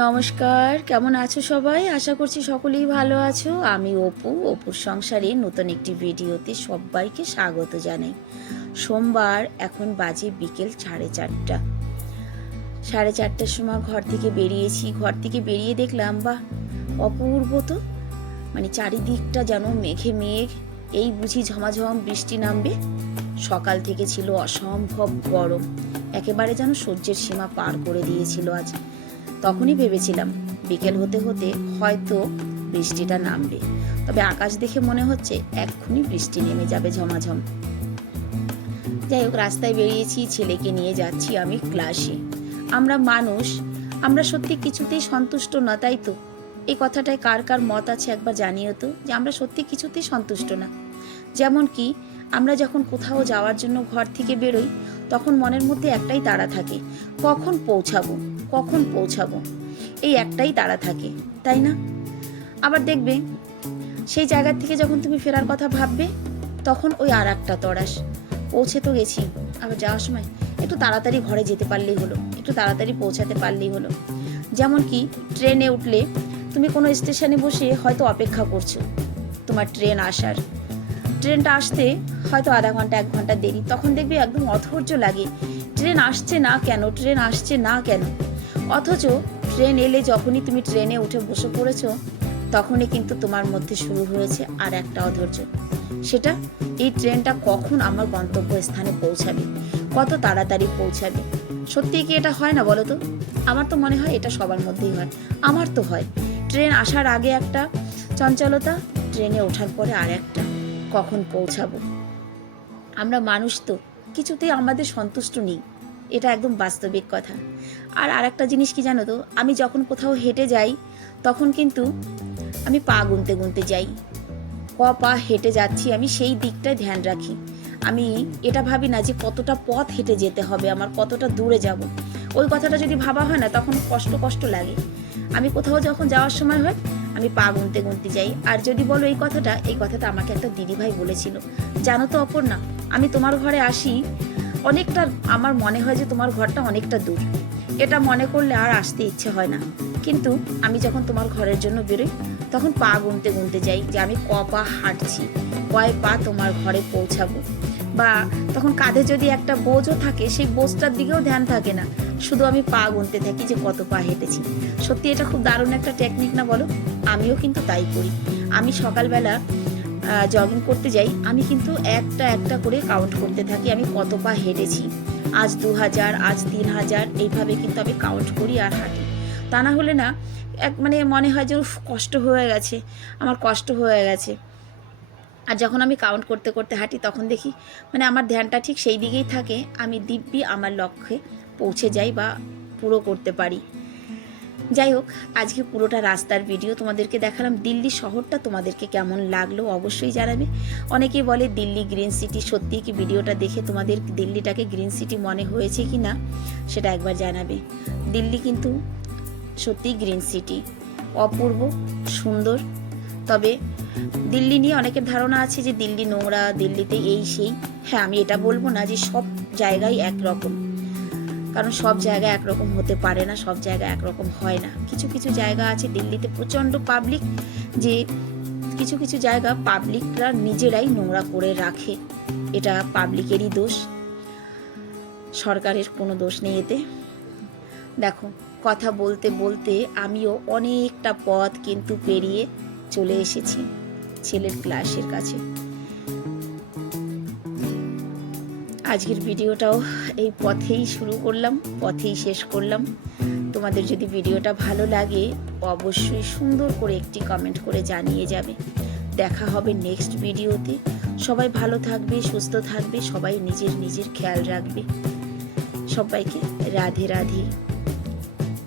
নমস্কার, কেমন আছো সবাই? আশা করছি সকলেই ভালো আছো। আমি অপুর সংসারে নতুন একটি ভিডিওতে সবাইকে স্বাগত জানাই। সোমবার, এখন বাজে বিকেল 4:30। 4:30টার সময় ঘর থেকে বেরিয়েছি। ঘর থেকে বেরিয়ে দেখলাম, বাহ, অপূর্ব তো, মানে চারিদিকটা যেন মেঘে মেঘ। এই বুঝি ঝমাঝম বৃষ্টি নামবে। সকাল থেকে ছিল অসম্ভব গরম, একেবারে যেন সহ্যের সীমা পার করে দিয়েছিল আজ। তখনই ভেবেছিলাম বিকেল হতে হতে হয়তো বৃষ্টিটা নামবে, তবে আকাশ দেখে মনে হচ্ছে এক্ষুনি বৃষ্টি নেমে যাবে ঝমাঝম। যাই হোক, রাস্তায় বেরিয়েছি, ছেলেকে নিয়ে যাচ্ছি আমি ক্লাসে। আমরা মানুষ, আমরা সত্যি কিছুতেই সন্তুষ্ট না, তাই তো? এই কথাটায় কার কার মত আছে একবার জানিও তো, যে আমরা সত্যি কিছুতেই সন্তুষ্ট না। যেমন কি, আমরা যখন কোথাও যাওয়ার জন্য ঘর থেকে বেরোই, তখন মনের মধ্যে একটাই তাড়া থাকে, কখন পৌঁছাবো, কখন পৌঁছাবো, এই একটাই তাড়া থাকে, তাই না? আবার দেখবে, সেই জায়গা থেকে যখন তুমি ফেরার কথা ভাববে, তখন ওই আর একটা তড়াস, পৌঁছে তো গেছি, আবার যাওয়ার সময় একটু তাড়াতাড়ি ঘরে যেতে পারলেই হলো, একটু তাড়াতাড়ি পৌঁছাতে পারলেই হলো। যেমন কি, ট্রেনে উঠলে তুমি কোনো স্টেশনে বসে হয়তো অপেক্ষা করছো তোমার ট্রেন আসার, ট্রেনটা আসতে হয়তো আধা ঘন্টা 1 ঘন্টা দেরি, তখন দেখবে একদম অধৈর্য লাগে, ট্রেন আসছে না কেন, ট্রেন আসছে না কেন। অথচ ট্রেন এলে যখনই তুমি ট্রেনে উঠে বসে পড়েছো, তখনই কিন্তু তোমার মধ্যে শুরু হয়েছে আর একটা অধৈর্য, সেটা এই ট্রেনটা কখন আমার গন্তব্যস্থানে পৌঁছাবে, কত তাড়াতাড়ি পৌঁছাবে। সত্যি কি এটা হয় না বলো তো? আমার তো মনে হয় এটা সবার মধ্যেই হয়, আমার তো হয়। ট্রেন আসার আগে একটা চঞ্চলতা, ট্রেনে ওঠার পরে আর একটা, কখন পৌঁছাবো। আমরা মানুষ তো কিছুতেই আমাদের সন্তুষ্ট নেই, এটা একদম বাস্তবিক কথা। আর একটা জিনিস কি জানো তো, আমি যখন কোথাও হেঁটে যাই, তখন কিন্তু আমি পা গুনতে গুনতে যাই, পা হেঁটে যাচ্ছি আমি সেই দিকটায় ধ্যান রাখি। আমি এটা ভাবি না যে কতটা পথ হেঁটে যেতে হবে, আমার কতটা দূরে যাব। ওই কথাটা যদি ভাবা হয় না, তখন কষ্ট কষ্ট লাগে। আমি কোথাও যখন যাওয়ার সময় হয়, আমি পা গুনতে গুনতে যাই। আর যদি বলো এই কথাটা আমাকে একটা দিদিভাই বলেছিল, জানো তো অপর্ণা, আমি তোমার ঘরে আসি অনেকটা, আমার মনে হয় যে তোমার ঘরটা অনেকটা দূর, এটা মনে করলে আর আসতে ইচ্ছে হয় না। কিন্তু আমি যখন তোমার ঘরের জন্য বেরোই, তখন পা গুনতে গুনতে যাই যে আমি পা হাঁটছি, কয় পা তোমার ঘরে পৌঁছাবো। বা তখন কাঁধে যদি একটা বোঝও থাকে, সেই বোঝটার দিকেও ধ্যান থাকে না, শুধু আমি পা গুনতে থাকি যে কত পা হেঁটেছি। সত্যি এটা খুব দারুণ একটা টেকনিক না বলো? আমিও কিন্তু তাই করি। আমি সকালবেলা জগিং করতে যাই, আমি কিন্তু একটা একটা করে কাউন্ট করতে থাকি আমি কত পা হেঁটেছি। আজ 2000, আজ 3000, এইভাবে কিন্তু আমি কাউন্ট করি আর হাঁটি। তা না হলে না, মানে মনে হয় যে কষ্ট হয়ে গেছে, আমার কষ্ট হয়ে গেছে। আর যখন আমি কাউন্ট করতে করতে হাঁটি, তখন দেখি মানে আমার ধ্যানটা ঠিক সেই দিকেই থাকে, আমি দিব্যি আমার লক্ষ্যে পৌঁছে যাই বা পুরো করতে পারি। যাই হোক, আজকে পুরোটা রাস্তার ভিডিও তোমাদেরকে দেখালাম। দিল্লি শহরটা তোমাদেরকে কেমন লাগলো অবশ্যই জানাবে। অনেকেই বলে দিল্লি গ্রিন সিটি, সত্যি কি ভিডিওটা দেখে তোমাদের দিল্লিটাকে গ্রিন সিটি মনে হয়েছে কি না সেটা একবার জানাবে। দিল্লি কিন্তু সত্যিই গ্রিন সিটি, অপূর্ব সুন্দর। তবে দিল্লি নিয়ে অনেকের ধারণা আছে যে দিল্লি নোংরা, দিল্লিতে এই সেই। হ্যাঁ, আমি এটা বলবো না যে সব জায়গায় একরকম, কারণ সব জায়গা একরকম হতে পারে না, সব জায়গা একরকম হয় না। কিছু কিছু জায়গা আছে দিল্লিতে প্রচণ্ড পাবলিক, যে কিছু কিছু জায়গা পাবলিকরা নিজেরাই নোংরা করে রাখে, এটা পাবলিকেরই দোষ, সরকারের কোনো দোষ নেই এতে। দেখো, কথা বলতে বলতে আমিও অনেকটা পথ কিন্তু পেরিয়ে চলে এসেছি ছেলের ক্লাসের কাছে। আজকের ভিডিওটাও এই পথেই শুরু করলাম, পথেই শেষ করলাম। তোমাদের যদি ভিডিওটা ভালো লাগে, অবশ্যই সুন্দর করে একটি কমেন্ট করে জানিয়ে যাবে। দেখা হবে নেক্সট ভিডিওতে। সবাই ভালো থাকবে, সুস্থ থাকবে, সবাই নিজের নিজের খেয়াল রাখবে। সবাইকে রাধে রাধে।